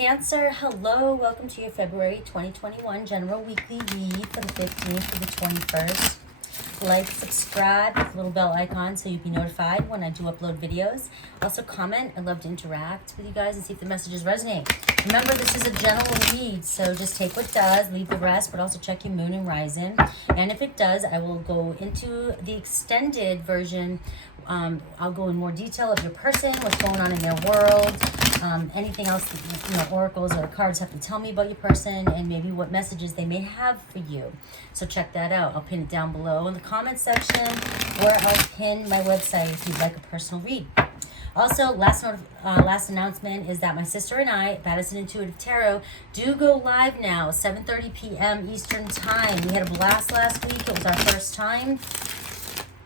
Cancer, hello. Welcome to your February 2021 General Weekly Read for the 15th to the 21st. Like, subscribe with the little bell icon so you'll be notified when I do upload videos. Also comment. I love to interact with you guys and see if the messages resonate. Remember, this is a general read, so just take what does, leave the rest, but also check your moon and rising. And if it does, I will go into the extended version. I'll go in more detail of your person, what's going on in their world, anything else that, oracles or cards have to tell me about your person, and maybe what messages they may have for you. So check that out. I'll pin it down below in the comment section, or I'll pin my website if you'd like a personal read. Also, last announcement is that my sister and I, BADDISON Intuitive Tarot, do go live now, 7:30 p.m. Eastern Time. We had a blast last week. It was our first time.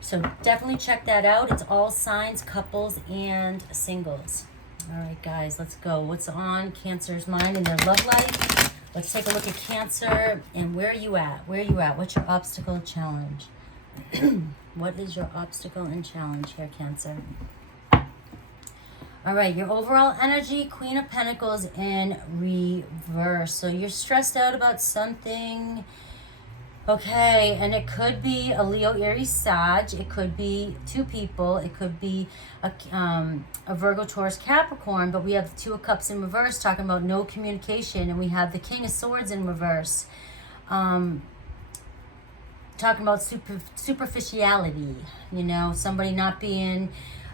So definitely check that out. It's all signs, couples, and singles. All right, guys, let's go. What's on Cancer's mind in their love life? Let's take a look at Cancer and where are you at? Where are you at? What's your obstacle challenge? What is your obstacle and challenge here, Cancer? All right, your overall energy, Queen of Pentacles in reverse. So you're stressed out about something. Okay, and it could be a Leo, Aries, Sag. It could be two people. It could be a Virgo, Taurus, Capricorn. But we have the Two of Cups in reverse, talking about no communication. And we have the King of Swords in reverse, talking about superficiality. Somebody not being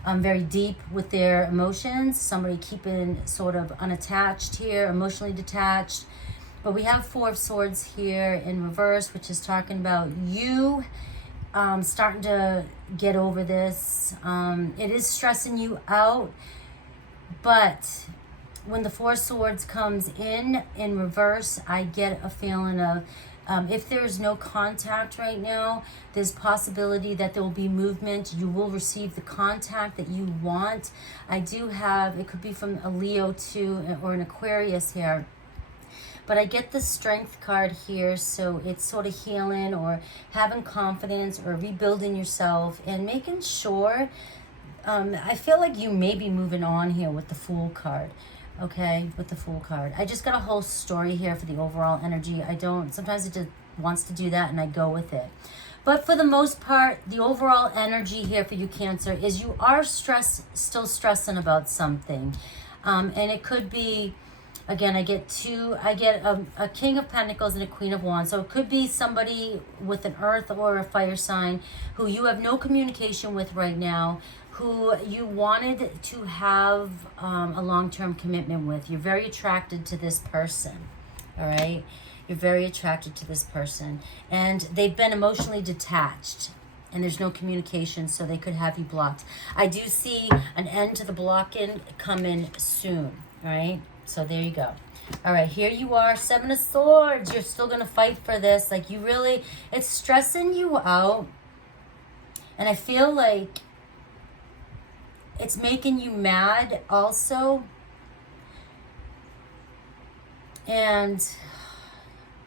very deep with their emotions. Somebody keeping sort of unattached here, emotionally detached. But we have Four of Swords here in reverse, which is talking about you starting to get over this. It is stressing you out. But when the Four of Swords comes in reverse, I get a feeling of if there's no contact right now, there's possibility that there will be movement. You will receive the contact that you want. I do have, it could be from a Leo too, or an Aquarius here. But I get the Strength card here, so it's sort of healing or having confidence or rebuilding yourself and making sure. I feel like you may be moving on here with the Fool card, okay, with the Fool card. I just got a whole story here for the overall energy. Sometimes it just wants to do that and I go with it. But for the most part, the overall energy here for you, Cancer, is you are still stressing about something. And it could be, again, I get a King of Pentacles and a Queen of Wands. So it could be somebody with an earth or a fire sign who you have no communication with right now, who you wanted to have a long-term commitment with. You're very attracted to this person, all right? You're very attracted to this person. And they've been emotionally detached. And there's no communication, so they could have you blocked. I do see an end to the blocking coming soon, all right? So there you go. All right, here you are, Seven of Swords. You're still going to fight for this. Like it's stressing you out. And I feel like it's making you mad also. And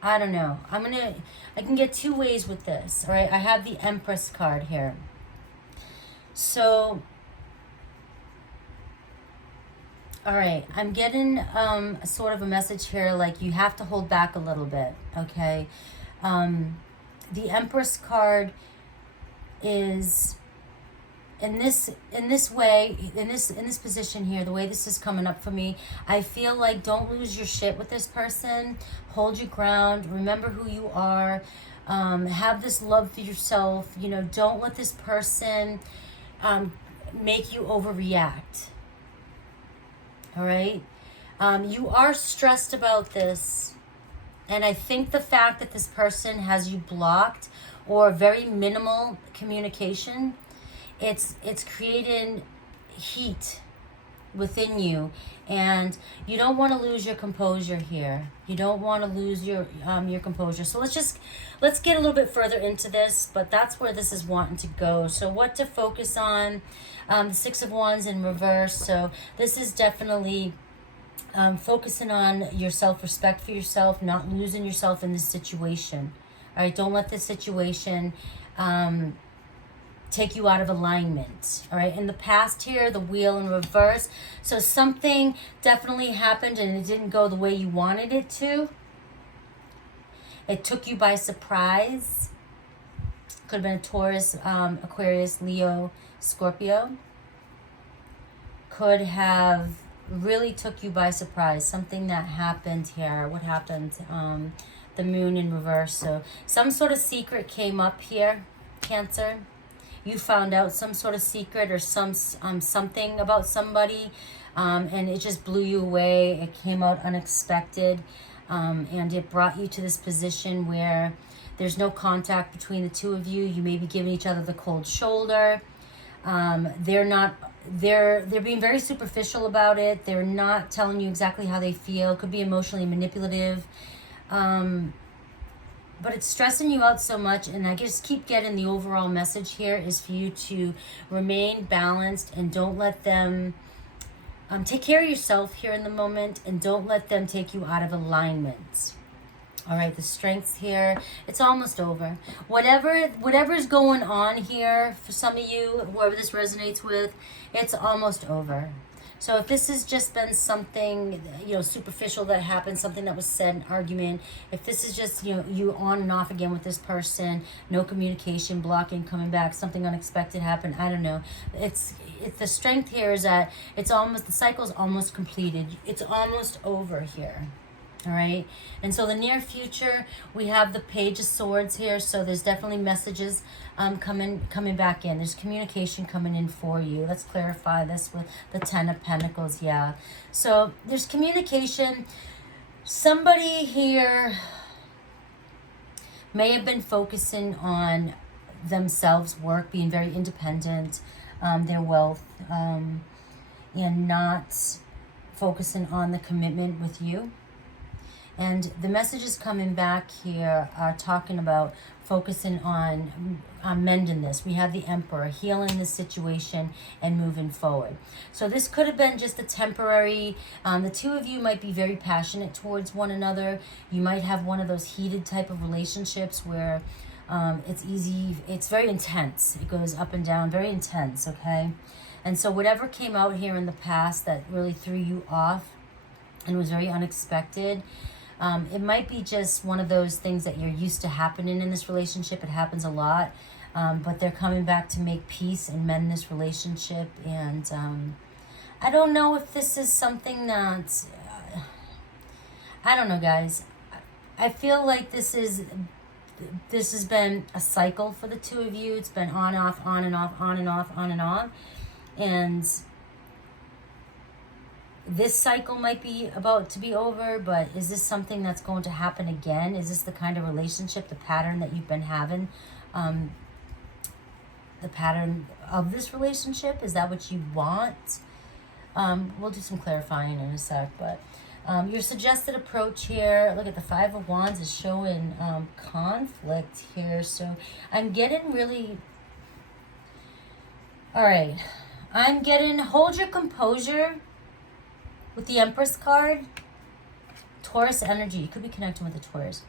I don't know. I can get two ways with this. All right, I have the Empress card here. So, all right, I'm getting sort of a message here, like you have to hold back a little bit, okay? The Empress card is in this position here, the way this is coming up for me, I feel like don't lose your shit with this person. Hold your ground. Remember who you are. Have this love for yourself. Don't let this person make you overreact. All right? You are stressed about this. And I think the fact that this person has you blocked or very minimal communication, it's creating heat within you, and you don't want to lose your composure here. You don't want to lose your composure. So let's get a little bit further into this, but that's where this is wanting to go. So what to focus on? The Six of Wands in reverse. So this is definitely focusing on your self-respect for yourself, not losing yourself in this situation. All right, don't let this situation take you out of alignment. All right, in the past here, the wheel in reverse. So something definitely happened and it didn't go the way you wanted it to. It took you by surprise. Could have been a Taurus, Aquarius, Leo, Scorpio. Could have really took you by surprise. Something that happened here. What happened? The moon in reverse. So some sort of secret came up here, Cancer. You found out some sort of secret or something about somebody, and it just blew you away. It came out unexpected, and it brought you to this position where there's no contact between the two of you. You may be giving each other the cold shoulder. They're being very superficial about it. They're not telling you exactly how they feel. Could be emotionally manipulative. But it's stressing you out so much, and I just keep getting the overall message here is for you to remain balanced and don't let them take care of yourself here in the moment, and don't let them take you out of alignment. All right, the strengths here, it's almost over. Whatever's going on here for some of you, whoever this resonates with, it's almost over. So if this has just been something, superficial that happened, something that was said, an argument, if this is just, you on and off again with this person, no communication, blocking, coming back, something unexpected happened, I don't know. It's the strength here is that the cycle's almost completed. It's almost over here. All right, and so the near future, we have the Page of Swords here, so there's definitely messages coming back in. There's communication coming in for you. Let's clarify this with the Ten of Pentacles. Yeah, so there's communication. Somebody here may have been focusing on themselves, work, being very independent, their wealth, and not focusing on the commitment with you. And the messages coming back here are talking about focusing on mending this. We have the Emperor, healing the situation and moving forward. So this could have been just a temporary, the two of you might be very passionate towards one another. You might have one of those heated type of relationships where it's easy, it's very intense. It goes up and down, very intense, okay? And so whatever came out here in the past that really threw you off and was very unexpected, it might be just one of those things that you're used to happening in this relationship. It happens a lot, but they're coming back to make peace and mend this relationship. And I don't know if this is something that, I don't know, guys. I feel like this has been a cycle for the two of you. It's been on, off, on and off, on and off, on and off. And this cycle might be about to be over, but is this something that's going to happen again? Is this the kind of relationship, the pattern that you've been having? The pattern of this relationship? Is that what you want? We'll do some clarifying in a sec, but your suggested approach here, look at the Five of Wands is showing conflict here. So I'm getting really, all right, I'm getting hold your composure. With the Empress card, Taurus energy. You could be connecting with the Taurus,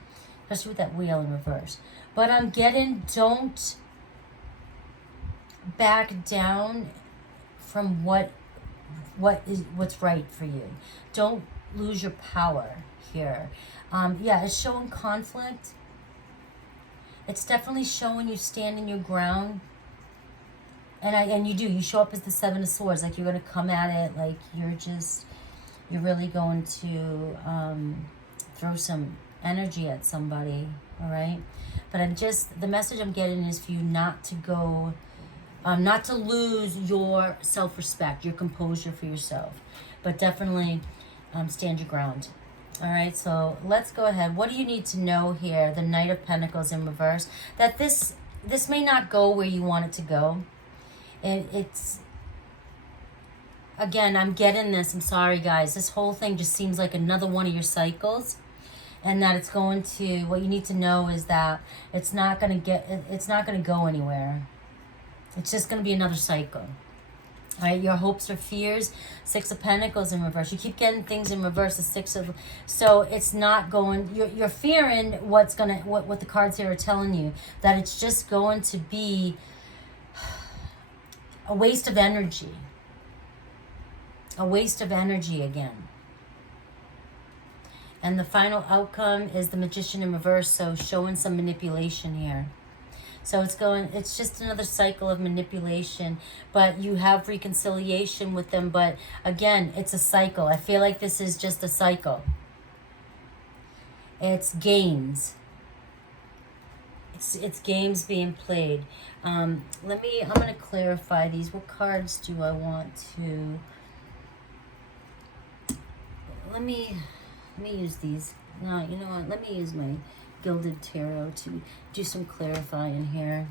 especially with that wheel in reverse. But I'm getting, don't back down from what's right for you. Don't lose your power here. Yeah, it's showing conflict. It's definitely showing you standing your ground. And you do. You show up as the Seven of Swords, like you're going to come at it, like you're really going to throw some energy at somebody, all right? But the message I'm getting is for you not to go, not to lose your self-respect, your composure for yourself, but definitely stand your ground, all right? So let's go ahead. What do you need to know here? The Knight of Pentacles in reverse, that this may not go where you want it to go. It's again, I'm getting this. I'm sorry, guys. This whole thing just seems like another one of your cycles, and that it's going to. What you need to know is that it's not going to go anywhere. It's just going to be another cycle. All right, your hopes or fears, Six of Pentacles in reverse. You keep getting things in reverse. So it's not going. You're fearing what the cards here are telling you, that it's just going to be a waste of energy. A waste of energy again. And the final outcome is the Magician in reverse, so showing some manipulation here. So it's just another cycle of manipulation, but you have reconciliation with them. But again, it's a cycle. I feel like this is just a cycle. It's games. It's games being played. I'm going to clarify these. What cards do I want to... Let me use these. No, you know what? Let me use my Gilded Tarot to do some clarifying here.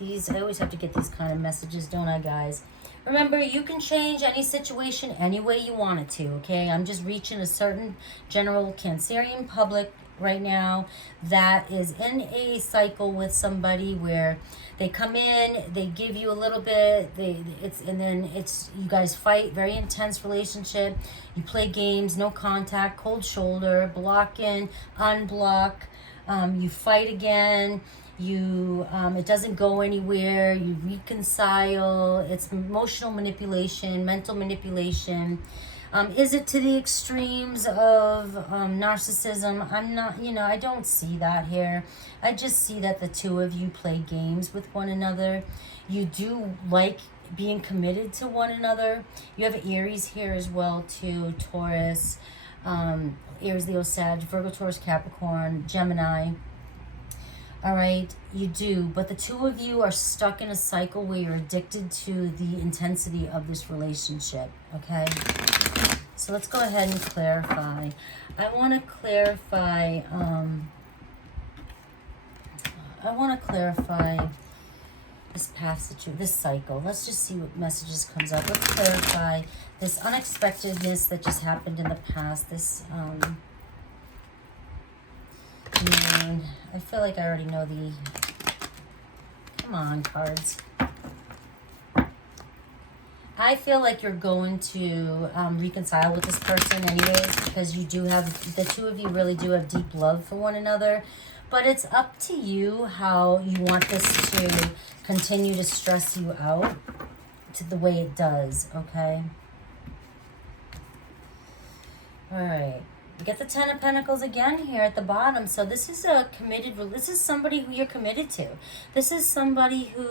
These, I always have to get these kind of messages, don't I, guys? Remember, you can change any situation any way you want it to, okay? I'm just reaching a certain general Cancerian public right now that is in a cycle with somebody where they come in, they give you a little bit, and then you guys fight, very intense relationship. You play games, no contact, cold shoulder, block in, unblock. You fight again. It doesn't go anywhere. You reconcile. It's emotional manipulation, mental manipulation. Is it to the extremes of narcissism? I'm not, I don't see that here. I just see that the two of you play games with one another. You do like being committed to one another. You have Aries here as well too, Taurus, Aries, Leo, Sag, Virgo, Taurus, Capricorn, Gemini. All right, you do, but the two of you are stuck in a cycle where you're addicted to the intensity of this relationship, okay? So let's go ahead and clarify. I want to clarify, this passage, this cycle. Let's just see what messages comes up. Let's clarify this unexpectedness that just happened in the past, this, and I feel like I already know the... Come on, cards. I feel like you're going to reconcile with this person anyways, because you do have... The two of you really do have deep love for one another. But it's up to you how you want this to continue to stress you out to the way it does, okay? All right. You get the Ten of Pentacles again here at the bottom. So this is a committed, this is somebody who you're committed to. This is somebody who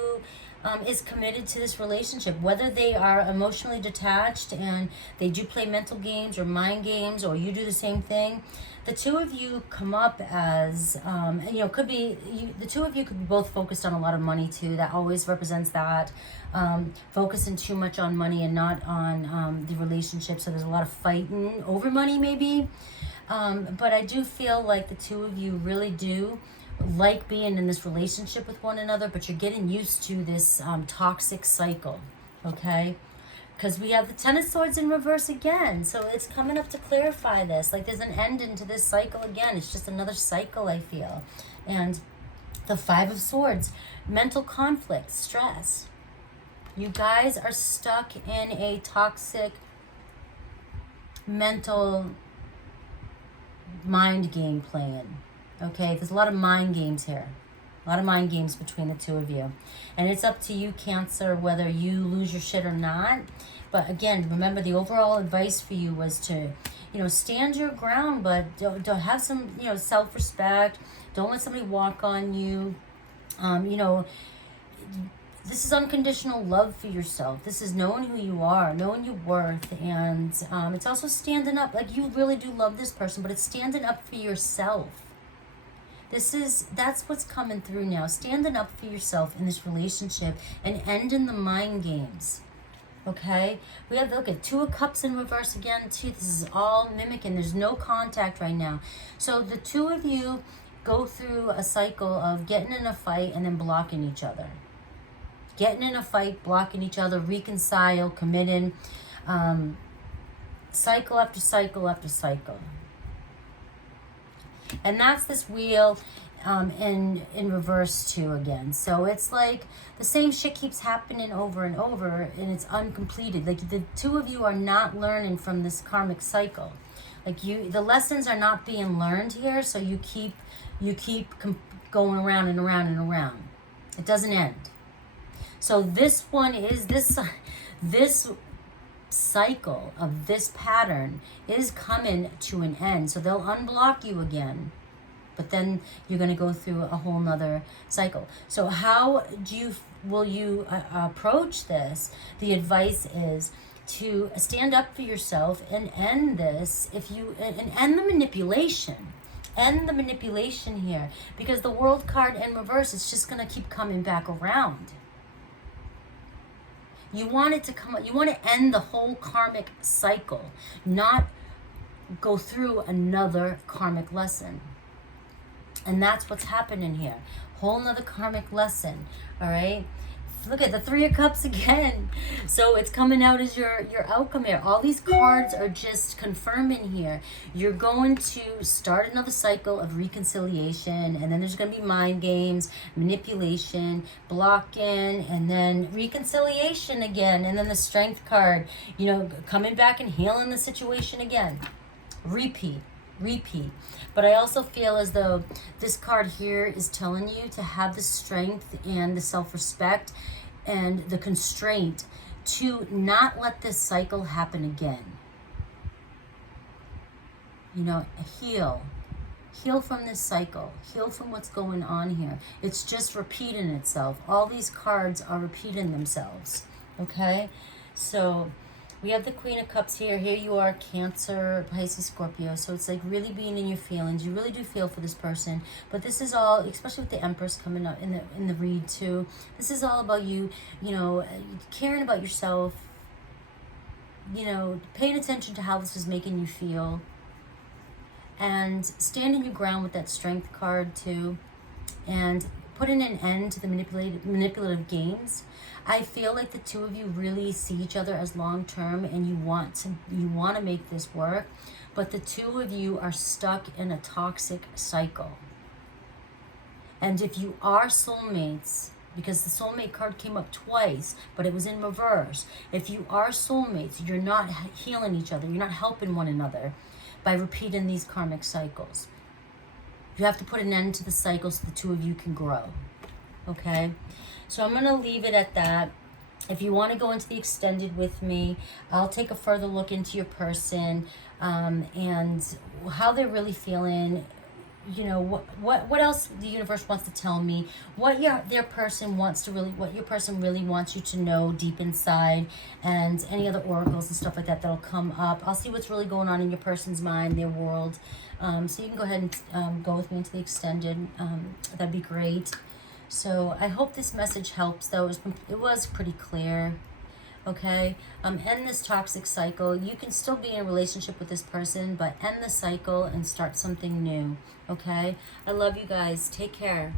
is committed to this relationship, whether they are emotionally detached and they do play mental games or mind games, or you do the same thing. The two of you come up as, could be, the two of you could be both focused on a lot of money too. That always represents that. Focusing too much on money and not on the relationship. So there's a lot of fighting over money maybe. But I do feel like the two of you really do like being in this relationship with one another, but you're getting used to this toxic cycle, okay? Because we have the Ten of Swords in reverse again. So it's coming up to clarify this. Like there's an end into this cycle again. It's just another cycle, I feel. And the Five of Swords, mental conflict, stress. You guys are stuck in a toxic mental mind game playing. Okay, there's a lot of mind games here. A lot of mind games between the two of you. And it's up to you, Cancer, whether you lose your shit or not. But again, remember the overall advice for you was to, stand your ground, but don't have some, self-respect. Don't let somebody walk on you. This is unconditional love for yourself. This is knowing who you are, knowing your worth. And it's also standing up. Like you really do love this person, but it's standing up for yourself. That's what's coming through now. Standing up for yourself in this relationship and ending the mind games. Okay? We have, look at Two of Cups in reverse again, too. This is all mimicking. There's no contact right now. So the two of you go through a cycle of getting in a fight and then blocking each other. Getting in a fight, blocking each other, reconcile, committing. Cycle after cycle after cycle. And that's this wheel in reverse too again. So it's like the same shit keeps happening over and over, and it's uncompleted. Like the two of you are not learning from this karmic cycle. Like the lessons are not being learned here, so you keep going around and around and around. It doesn't end. So this one is this cycle of this pattern is coming to an end. So they'll unblock you again, but then you're going to go through a whole nother cycle. So how will you approach this? The advice is to stand up for yourself and end this, and end the manipulation. End the manipulation here, because the World card in reverse is just going to keep coming back around. You want it to come, you want to end the whole karmic cycle, not go through another karmic lesson. And that's what's happening here. Whole nother karmic lesson. All right. Look at the Three of Cups again. So it's coming out as your outcome here. All these cards are just confirming here. You're going to start another cycle of reconciliation, and then there's going to be mind games, manipulation, blocking, and then reconciliation again. And then the Strength card, you know, coming back and healing the situation again. Repeat. But I also feel as though this card here is telling you to have the strength and the self-respect and the constraint to not let this cycle happen again. You know, heal from this cycle, heal from what's going on here. It's just repeating itself. All these cards are repeating themselves. Okay, so we have the Queen of Cups here. Here you are, Cancer, Pisces, Scorpio. So it's like really being in your feelings. You really do feel for this person. But this is all, especially with the Empress coming up in the read too. This is all about you, you know, caring about yourself. You know, paying attention to how this is making you feel. And standing your ground with that Strength card too. And putting an end to the manipulative games. I feel like the two of you really see each other as long-term, and you want to make this work, but the two of you are stuck in a toxic cycle. And if you are soulmates, because the soulmate card came up twice, but it was in reverse. If you are soulmates, you're not healing each other. You're not helping one another by repeating these karmic cycles. You have to put an end to the cycle so the two of you can grow. Okay? So I'm going to leave it at that. If you want to go into the extended with me, I'll take a further look into your person and how they're really feeling. You know, what else the universe wants to tell me, what your person really wants you to know deep inside, and any other oracles and stuff like that that'll come up. I'll see what's really going on in your person's mind, their world. So you can go ahead and go with me into the extended. That'd be great. So I hope this message helps, though. It was pretty clear. Okay, end this toxic cycle. You can still be in a relationship with this person, but end the cycle and start something new. Okay, I love you guys. Take care.